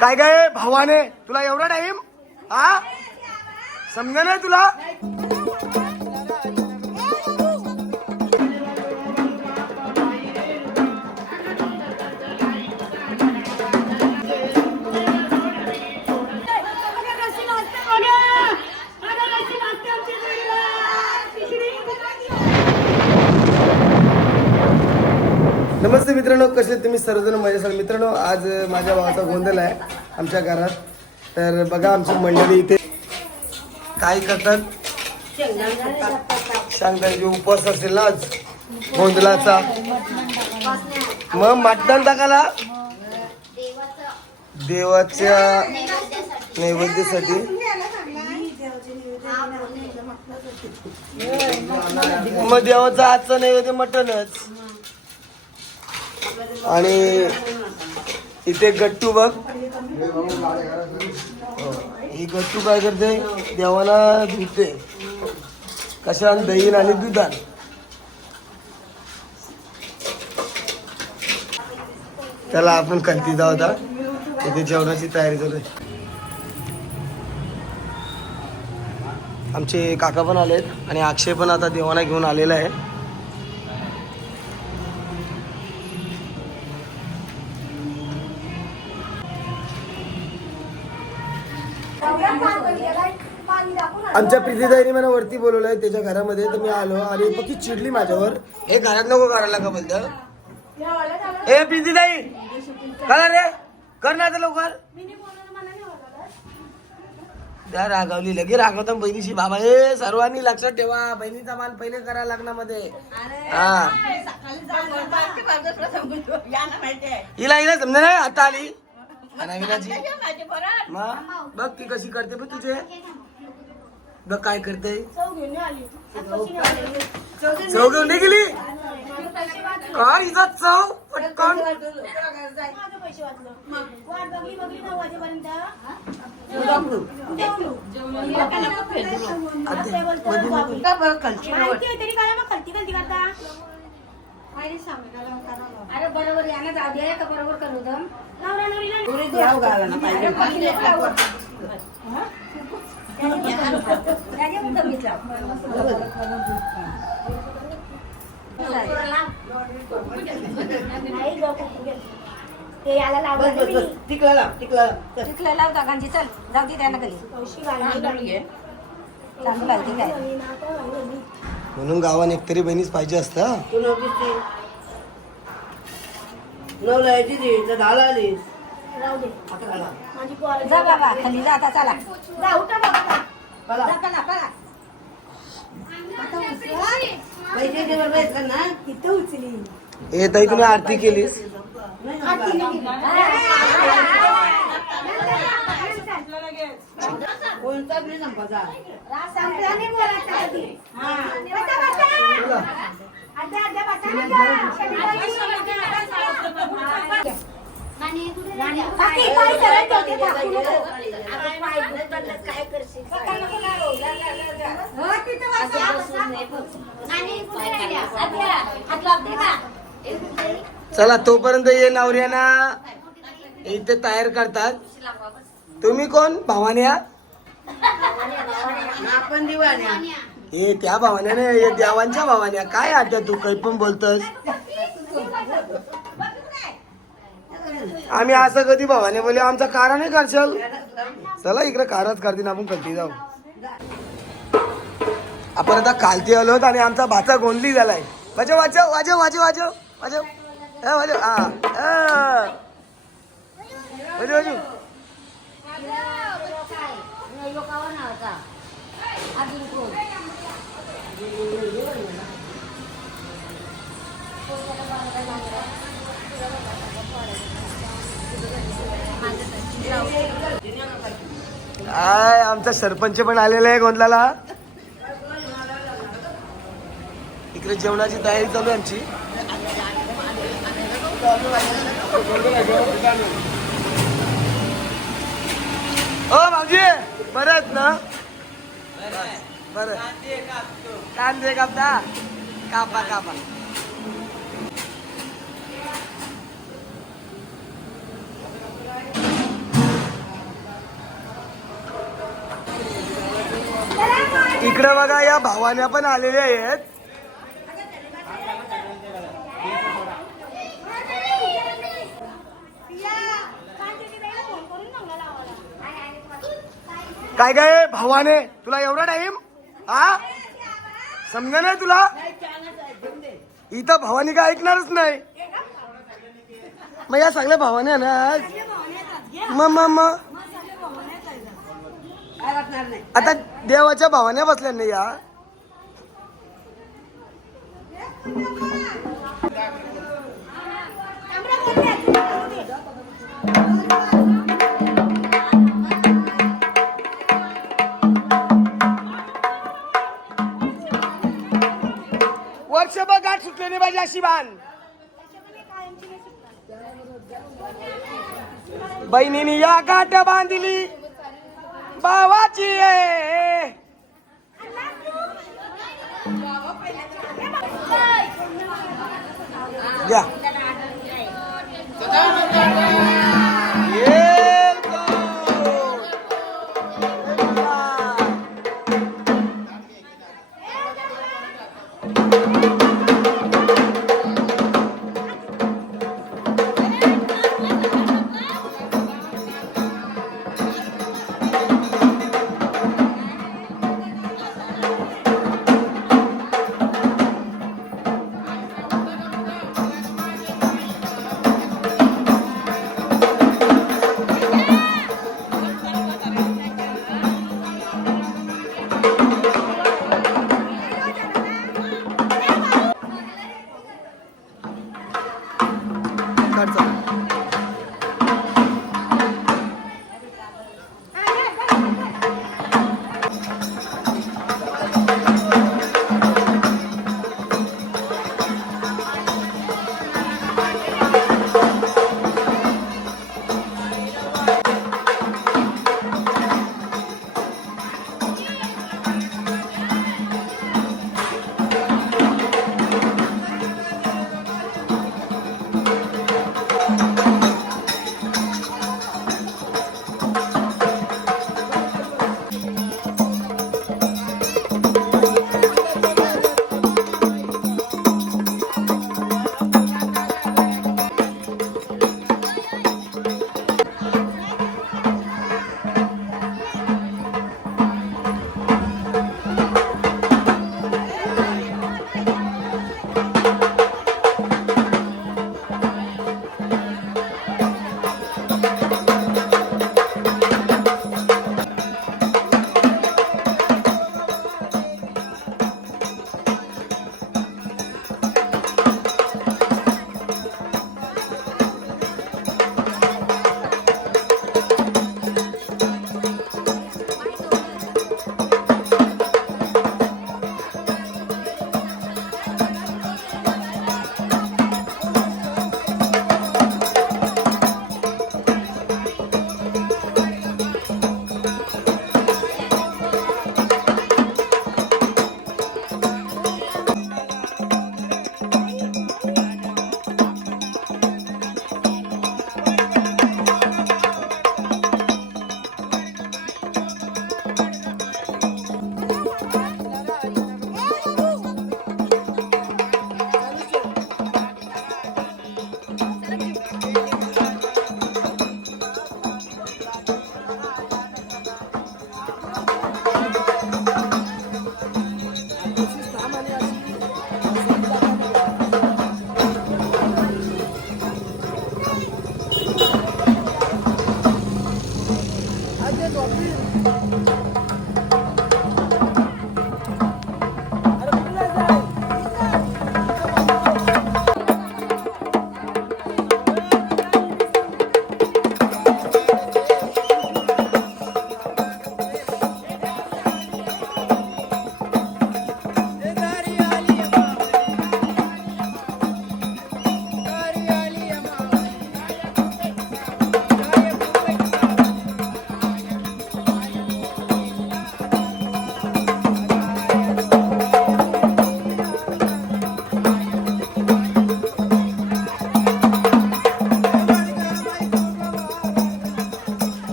काय काय भावाने तुला एवढा टाइम हा समजा नाही तुला. नमस्ते मित्रांनो, कसे तुम्ही सर्वजण मजेत. मित्रांनो, आज माझ्या भावाचा गोंधळ आहे आमच्या घरात. तर बघा आमची मंडळी इथे काय करतात सांगतात. जो उपवास असेल ना आज गोंधळाचा, मग मतदान टाकायला देवाच्या नैवेद्यासाठी. मग देवाचा आजचा नैवेद्य मटणच. आणि इथे गट्टू बघ, ही गट्टू काय करते देवाला धुते कशान, दहीन आणि दुधान. त्याला आपण कल्ती जाऊ आता, इथे जेवणाची तयारी करू. आमचे काका पण आलेत आणि अक्षय पण आता देवाना घेऊन आलेला आहे. आमच्या प्रीतीताईने मला वरती बोलवलंय त्याच्या घरामध्ये, तर मी आलो आणि पक्की चिडली माझ्यावर. हे घरात नको करायला का बोलत. ए प्रीतीताई करा रे, कर ना आता लवकर. त्या रागावली लगे रागवता बहिणीशी. बाबा हे सर्वांनी लक्षात ठेवा, बहिणीचा मान पहिले करा लग्नामध्ये. हा हिला हिला समजा नाही आता आली नवीनाची. बघ ती कशी करते बघ तुझे. बघ काय करते, चव घेऊन नाही गेली काय हिचा चव पटकन. अरे बरोबर यानं जाऊ द्या का बरोबर करू दम. टिकलं लाव गांधी. चल जाऊ दे त्यांना कधी चांगलं आहे काय. म्हणून गावात एकतरी बहिणीच पाहिजे असतं. जा बाबा खाली जा आता. चला हे ताई तुम्ही आरती केलीस. चला तोपर्यंत ये नवऱ्याना इथे तयार करतात. तुम्ही कोण भावान्या? आपण दिवाण्या. हे त्या भावान्याने, हे देवांच्या भावान्या. काय आता तू काही पण बोलतस. आम्ही असं कधी भावाने बोले आमचा कारा नाही करशाल. चला इकडे कारच करतील, आपण कल्टी जाऊ. आपण आता कालती आलोत आणि आमचा भाचा गोंधली झालाय. वाजव वाजव वाजव वाजव वाजव वाजव वाजव. हा वाजव वाजव. काय आमचा सरपंच पण आलेला आहे गोंधळाला. इकडे जेवणाची तयारी चालू आहे आमची. ओ भाऊजी बरं ना. बरं कांदे कापता. कापा कापा. इकडे बघा या भावाने पण आलेल्या आहेत. काय काय भावाने तुला एवढा टाइम हा समजा नाही तुला इथं भावानी काय ऐकणारच नाही. मग या सगळ्या भावाने आहे ना आज मग आता देवाच्या भावाने बसल्या नाही या. वर्षभर गाठ सुटली नाही पाहिजे अशी बाण. बहिणीने या गाठ बांधली भावाची आहे. या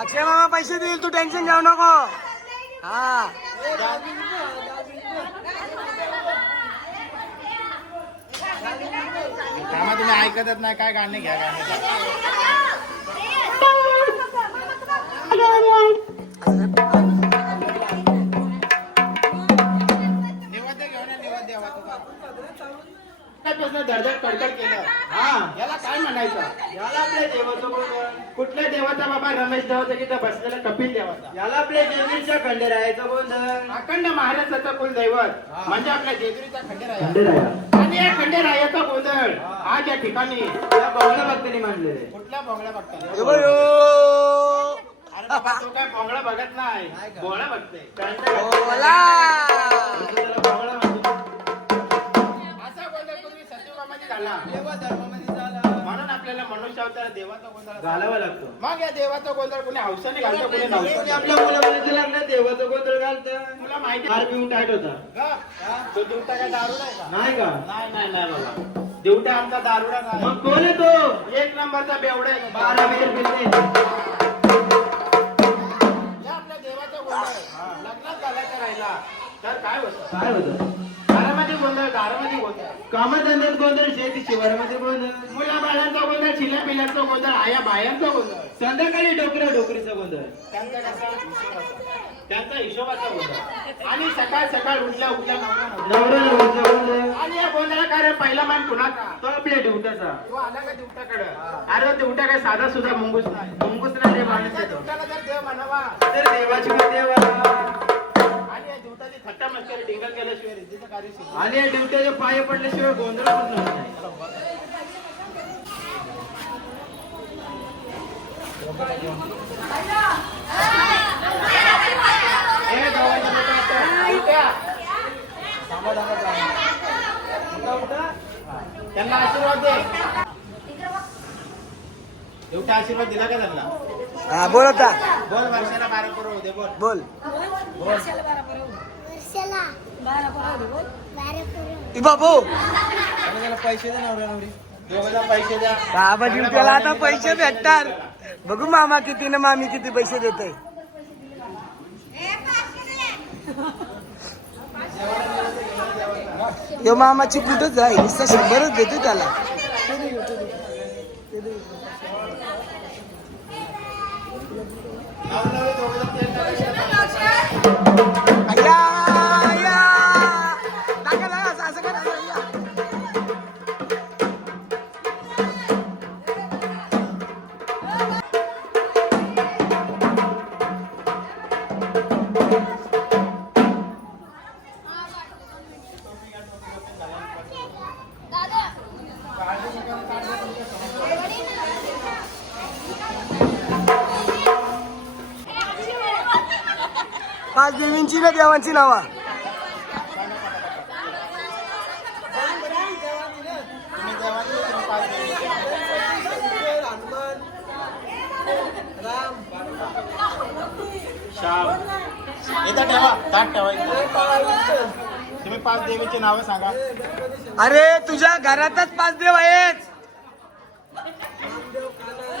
अक्षय मामा पैसे देईल, तू टेन्शन घेऊ नको. हा तुम्ही ऐकतच नाही काय गाणे घ्या गाणे मगापासून धडधड कडकड केलं. याला काय म्हणायचं? याला आपल्या देवाचं गोंधळ. कुठल्या देवाचा बाबा? रमेश देवाचा की त्या बसलेला कपिल देवाचा? याला आपल्या जेजुरीच्या खंडेरायाचा गोंधळ. अखंड महाराष्ट्राचा कुलदैवत म्हणजे आपल्या जेजुरीचा खंडेराया. आणि या खंडेरायाचा गोंधळ आज या ठिकाणी या बंगला भक्तांनी मांडलेले. कुठल्या बोंगळ्या बघताय? हे बघ, यो. अरे बाबा, तो काय बोंगळा बघत नाही, बोळा बघते. बोला. त्याला बंगला म्हणतो. असा गोंधळ पूर्वी सत्यभामामध्ये झाला. देवा धर्मामध्ये झाला. म्हणून आपल्याला मनुष्य अवतार देवाचा गोंधळ घालावा लागतो. मग या देवाचा गोंधळ कोणी हौसाने घालतो, कोणी ते नवसाने. आपल्या मुलामुलीच्या लग्नात देवाचं गोंधळ घालतं. तुला माहिती हार पिऊन टाईट होता. का? तो दिवटा काय दारू नाही का? नाही का? नाही नाही नाही बाबा, दिवटा आमचा दारुडा नाही. मग कोण आहे तो? एक नंबरचा बेवडा आहे. 12 मीटर फिरते. या आपल्या देवाचा गोंधळ लग्नात घालायचा राहिला तर काय होतं? काय होतं? घरामध्ये गोंधळ, दारामध्ये गोंधळ, कामधंद्यात गोंधळ, शेती शिवारामध्ये गोंधळ, मुला बाळांचा गोंधळ, चिल्या पिल्यांचा गोंधळ, आया बायांचा गोंधळ. संध्याकाळी डोकरीचा गोंधळ. त्यांचा कसा हिशोबाचा, त्यांचा हिशोबाचा गोंधळ. आणि सकाळ सकाळ उठल्या उठल्या नवरा नवरा गोंधळ. आणि या गोंधळाकार पहिला मान कुणाचा? तो आपल्या ड्युटाचा. तो आला का दिवटाकडं? अरे दिवटा काय साधा सुद्धा मुंगूस नाही. मुंगूस नाही माणूस त्या येतो. दिवटाला जर देव म्हणावा तर देवाची पण देवा. आणि या दिवटाची थट्टा मस्करी डिंगल केल्याशिवाय रिद्धीचं कार्य सिद्ध आणि या ड्युट्याच्या पाय पडल्याशिवाय गोंधळ पण होत नाही. हे दोघांच्या डोक्यात दिवट्या. त्यांना आशीर्वाद दे. दिवटा आशीर्वाद दिला का त्यांना? हा बोल आता. बोल, वर्षाला 12 पोरं होऊ दे. बोल बोल. ई बाबू. पैसे दे नवऱ्या नवरी. दोघांना पैसे द्या. बाबा ड्युटीला आता पैसे भेटणार. बघू मामा किती ना मामी किती पैसे देते. यो मामाची कुठंच आहे नुसतं 100च देते त्याला. नवनवे दोघंजण तेल टाकायचं. अय्या, अय्या. टाका, टाका, असं करा, अय्या. पाच देवींची ना देवांची नावा. तुम्ही देवाचे, तुम्ही पाच देवीचे. श्याम. इथं ठेवा, ताट ठेवा इथं. तुम्ही पाच देवीची नावं सांगा. अरे तुझ्या घरातच 5 देव आहेत.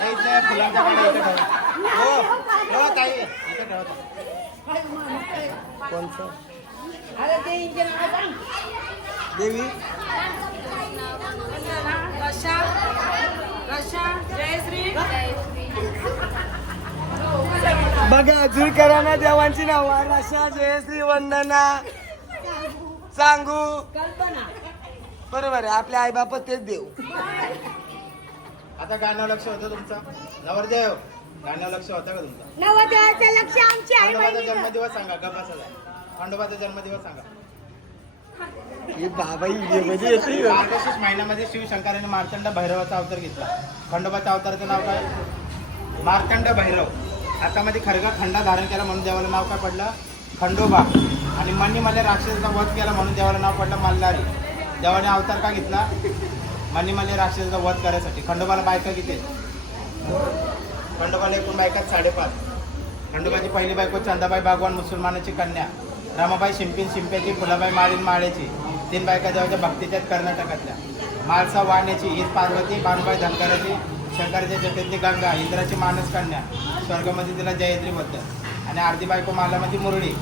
हे इथं फुलांच्या काड्या इथं ठेवा. हो, हो ताई, इथं ठेवा. देवी बघा जुळकरांना देवांची नाव. रशा, जयश्री, वंदना, सांगू. बरोबर आहे, आपले आई बाप तेच देव. आता गाण्यावर लक्ष होतं तुमचं? नवरदेव, गाण्यावर लक्ष होतं का तुमचं? नवदेवाचं लक्ष आमची आई खंडोबाचा जन्मदिवस सांगा. गप्पाचा खंडोबाचा जन्मदिवस सांगा. हे बाबा हे म्हणजे येते. मार्गशीर्ष महिन्यामध्ये शिवशंकराने मार्तंड भैरवाचा अवतार घेतला. खंडोबाच्या अवताराचं नाव काय? मार्तंड भैरव. हातामध्ये खरगा खंडा धारण केला म्हणून देवाला नाव काय पडलं? खंडोबा. आणि मणिमल्ले राक्षसाचा वध केला म्हणून देवाला नाव पडलं मल्हारी. देवाने अवतार का घेतला? मणिमल्ले राक्षसाचा वध करायसाठी. खंडोबाला बायका किती आहेत? खंडोबाला एकूण बायका 5.5. खंडोबाची पहिली बायको चंदाबाई बागवान, मुसलमानाची कन्या. रमाबाई शिंपीन शिंप्याची, फुलाबाई माळीन माळेची. 3 बायका देवाच्या भक्तीच्या कर्नाटकातल्या. माळसा वाण्याची हीर पार्वती, बानुबाई धनकराची, शंकराच्या जगती गंगा, इंद्राची मानस कन्या. स्वर्गामध्ये तिला जयद्री म्हणतात. आणि अर्धी बायको मालामध्ये मुरळी.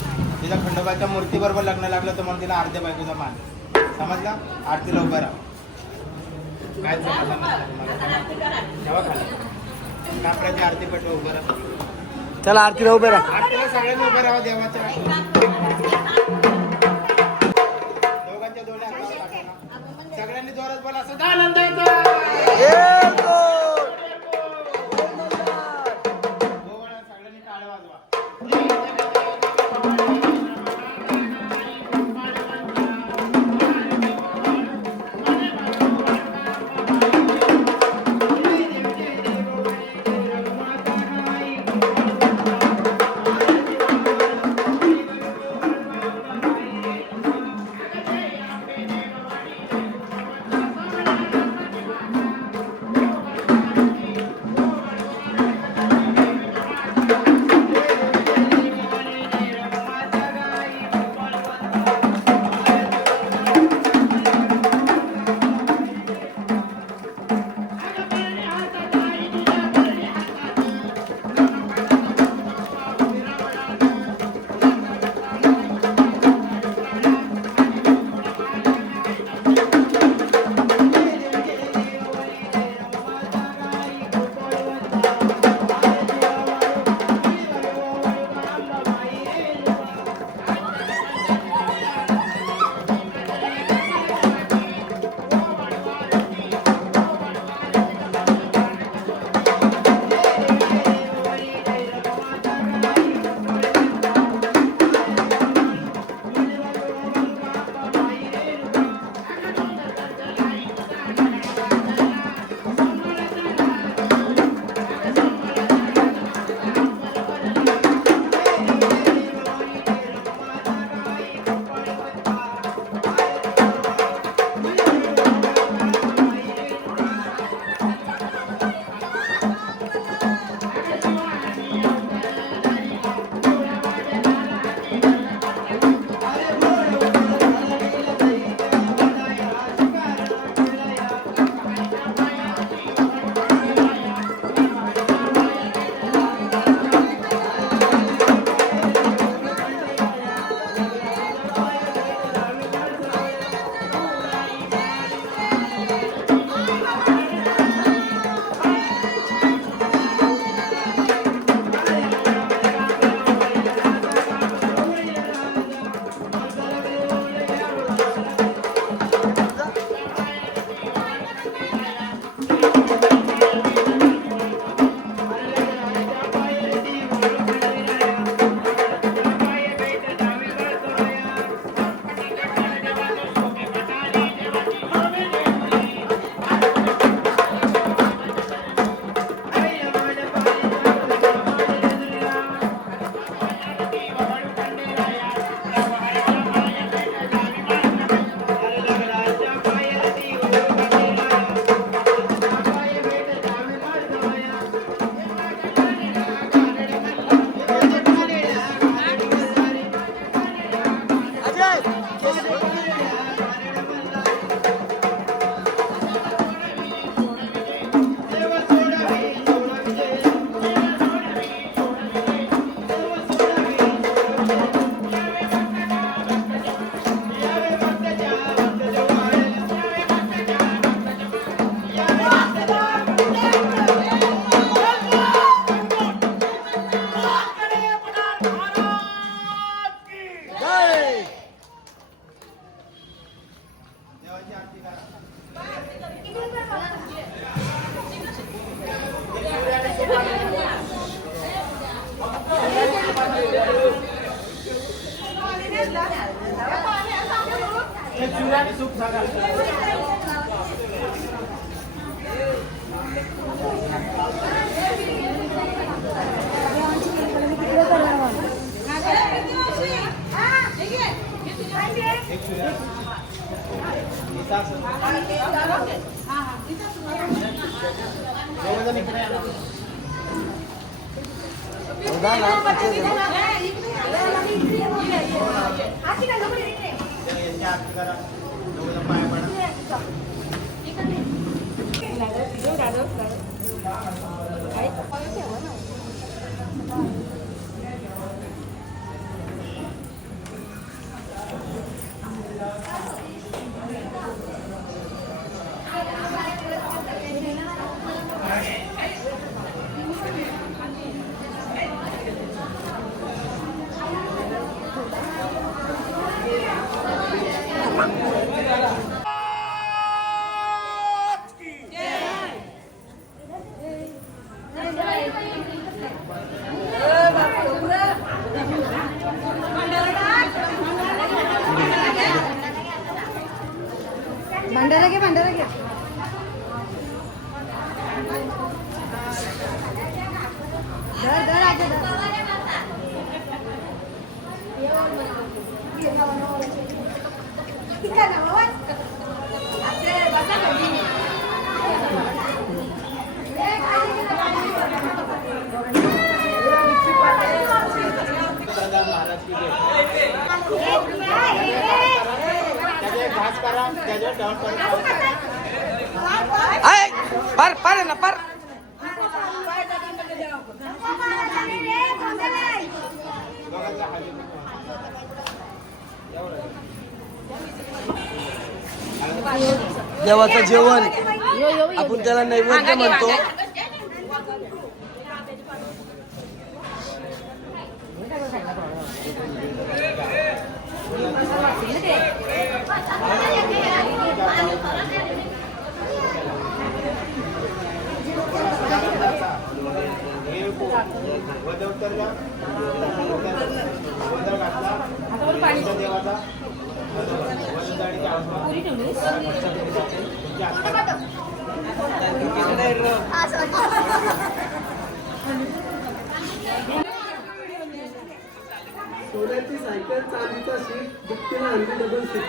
तिला खंडोबाच्या मूर्तीबरोबर लग्न लागलं तर म्हणून तिला अर्ध्या बायकोचा मान. समजला? आरतीला उभं राहा. काय समजलं तेव्हा खाली कापडाची आरती पेटवा, उभं राहा. त्याला आरतीला उभे राहा. आरतीला सगळ्यांनी उभं राहा देवाच्या. दोघांच्या डोळ्या सगळ्यांनी जोरात बोला. जय. देवाची आरती करा. एक चिवडा आणि सूप सांगा. एक चिवडा. दोघंजण इकडे या ना. बघा ना, तिथे जा. यांची आरती करा. दोघंजण पाया पडा. भंडारा घे भंडारा घे धर धर आजा धर प्रधान महाराज की जय. त्याचे एक घास करा. त्याच्यावर डाऊन करा. आय, पर पर ना पर. दोघांच्या हाली. देवाचं जेवण आपण त्याला नैवेद्य म्हणतो. गोंधळ उतरला. गोंधळ घातला. देवाचा वंदाडीचा आत्मा. सोन्याची सायकल, चांदीचा सीट, दुपटीला हल्ली double seat.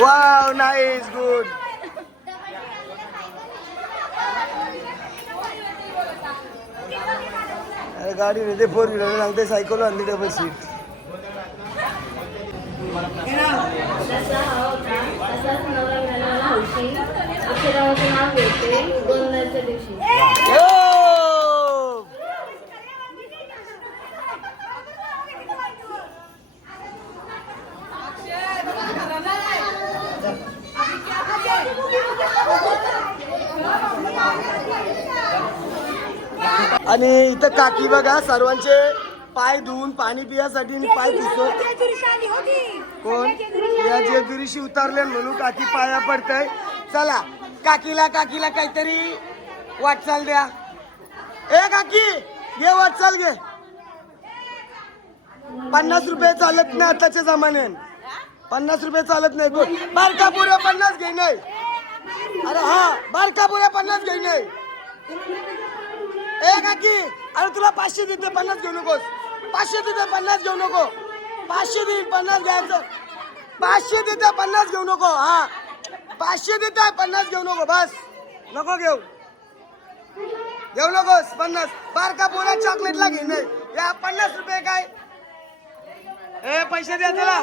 Wow, nice, good. अरे गाडी रेडे 4 व्हीलर सांगते सायकल आणली डबल सीट. जसा हा होता तसाच नवरा मिळालेला हौशी अक्षरावरचं नाव घेते गोंधळाच्या दिवशी. आणि इथं काकी बघा सर्वांचे पाय धुवून पाणी पियासाठी पाय धुतो. कोण या जेजुरीशी उतरले म्हणून काकी पाया पडतय. चला काकीला काहीतरी वाटचाल द्या. ए काकी घे वाटचाल घे. 50 रुपये चालत नाही आताच्या जमान्यात. 50 रुपये चालत नाही. बारका पुऱ्या 50 घे नाही. अरे हा बारका पुऱ्या 50 घे नाही. ए काकी अरे तुला 500 देते 50 घेऊ नकोस. 500 देते 50 घेऊ नको. 500 देईल 50 घ्यायचं. 500 देते 50 घेऊ नको. हा 500 देते 50 घेऊ नको. बस नको घेऊ नकोस 50. बारका पोरा चॉकलेटला घे नाही. या 50 रुपये काय ए पैसे द्या चला.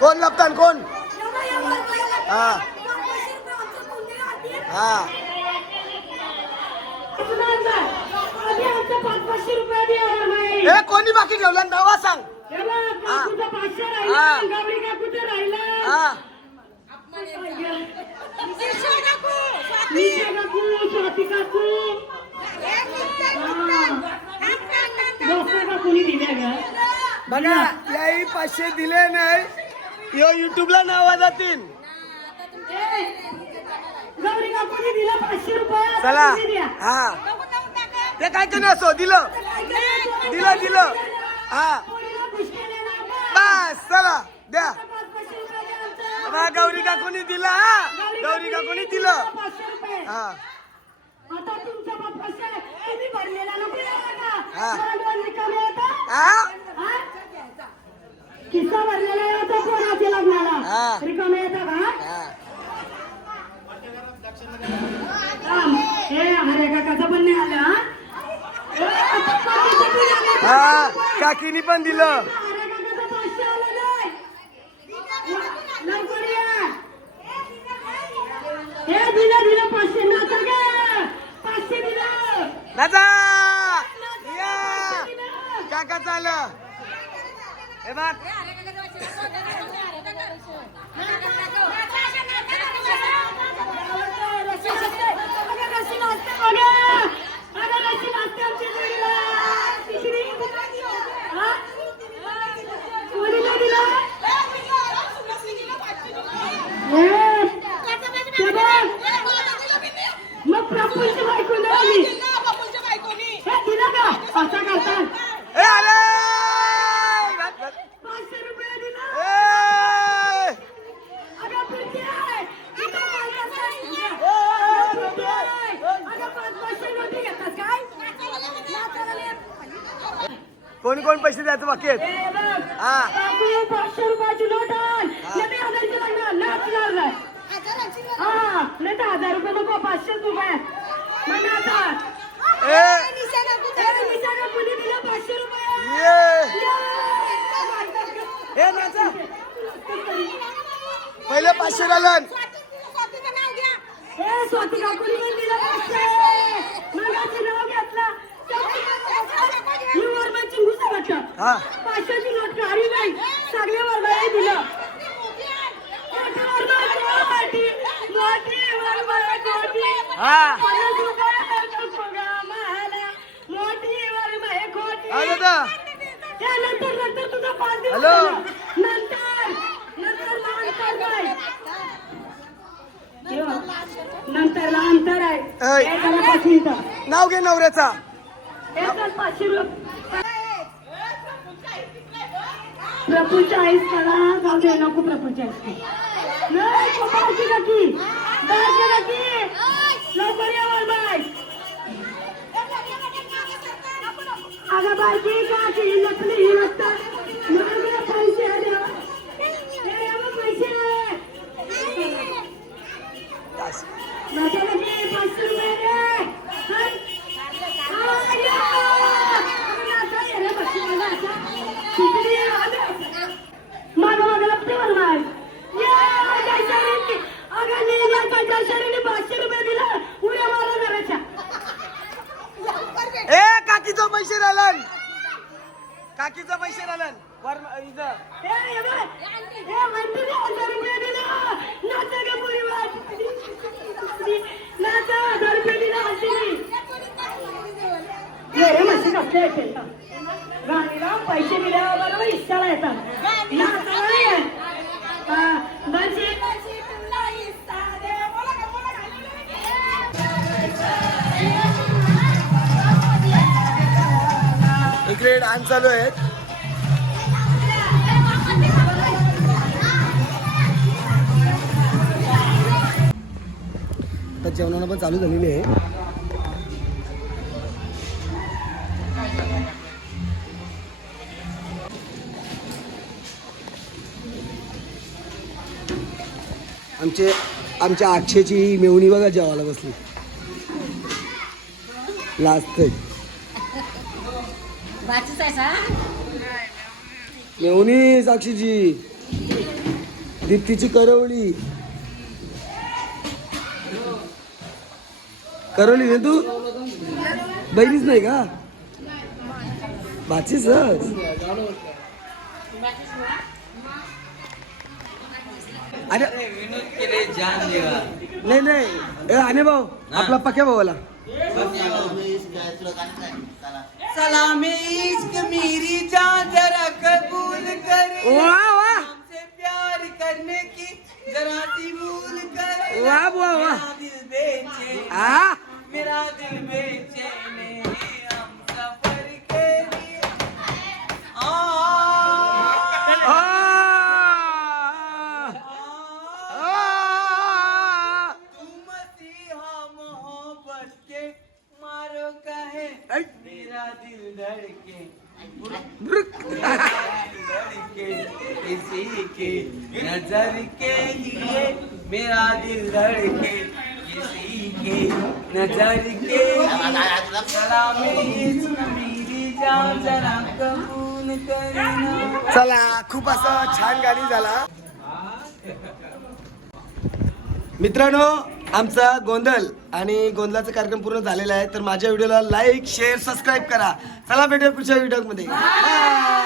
कोण लपतान कोण? हा हा ए कोणी बाकी ठेवला नावा सांग. हा हा बघा याही 500 दिले नाही यो युट्यूबला नावा जातील. चला हा ते काय ते नसो दिलं दिलं दिलं हा बस चला द्या. बा गौरी काकूनी दिला. हा गौरी काकूनी दिलं. हा किस्सा भरलेला होता कोणाच्या लग्नाला रिकामे येतात हे अरे काकाचं पण नाही आलं. हा काकीनी पण दिलं. हे दिलं 500 नाचा गे 500 दिलं नाचा या काका चालं. हे बघ मग प्रफुल्लची बायको नाही हे दिलं का असं करतात. ए आले 500 रुपये दिला. ए अगं प्रीती आहे. अगं 500 नोटी घेतात काय? कोण कोण पैसे द्यायचं बाकी आहेत. हे बघ, हा 500 रुपयाची नोट आण. नाही 1000ची लागणार नाचणार नाही. हा नाही तर 1000 रुपये नको 500 रुपये म्हणा आता. ए निशाणा कुणी दिलं 500 रुपये. ये हे नाचा पहिले 500 घालन. हे स्वाती काकूनी पण दिलं 500. मगाशी नाव घेतलं. मी वर्माची घुसा वाटतं. हा 500ची नोट काढली नाही. सगळे वर्माला दिलं. हा 50 रुपये मला मोठी वर्मा खोटी. हा दादा नंतर तुझा 5 दिवस हॅलो. झाला. नंतर अंतर आहे. ऐ. हे त्याला 5 मिनिटं. नाव घे नवऱ्याचा. हे तर 500 रुपये. प्रफुलच्या आईस करा जाऊ दे नको प्रफुलच्या आईस नाही बारकी काकी लवकर यावर बाय. अगं बारकी काकी नकली ही नसतात. पैसे पैसे माझ्या लगे 500 रुपये रे. मागं लपते बरं अगं 500 रुपये दिलं उड्या मारा घराच्या. ए काकीचं पैसे राहिलं. काकीचं पैसे राहिलं वर इथं. म्हणते 1000 रुपये दिलं नाचा ग पुरी नाचा 1000 रुपये दिला रे मशी कसले असेल राणीला पैसे दिल्याबरोबर इच्छाला येतात नाचाला नाही. इकडे डान्स चालू आहेत. आता जेवणाला पण चालू झालेली आहे. आमच्या अक्षयची मेवणी बघा जेवायला बसली लास्ट बाचीच आहे सा मेवणी साक्षीची दीप्तीची करवली ना तू बहिणीच नाही का बाचीच अरे नाही अने भाऊ आपला पक्या भावाला सलामी इश्क मेरी जान जरा कबूल कर वाह वाह हमसे प्यार करने की जरा सी भूल कर वाह वाह वाह मेरा दिल बेचैन है हम सफर के लिए तू मसीहा मोहब्बत के मारो कहे मेरा दिल धड़के धड़के किसी के नजर के लिए मेरा दिल धड़के किसी के नजर के सलामी इश्क मेरी जान जरा कबूल करना चला खूप असं छान गाणी झाला मित्रांनो आमचा गोंधळ आणि गोंधळाचा कार्यक्रम पूर्ण झालेला आहे तर माझ्या व्हिडिओला लाईक शेअर सबस्क्राईब करा चला भेटूया पुढच्या व्हिडिओमध्ये बाय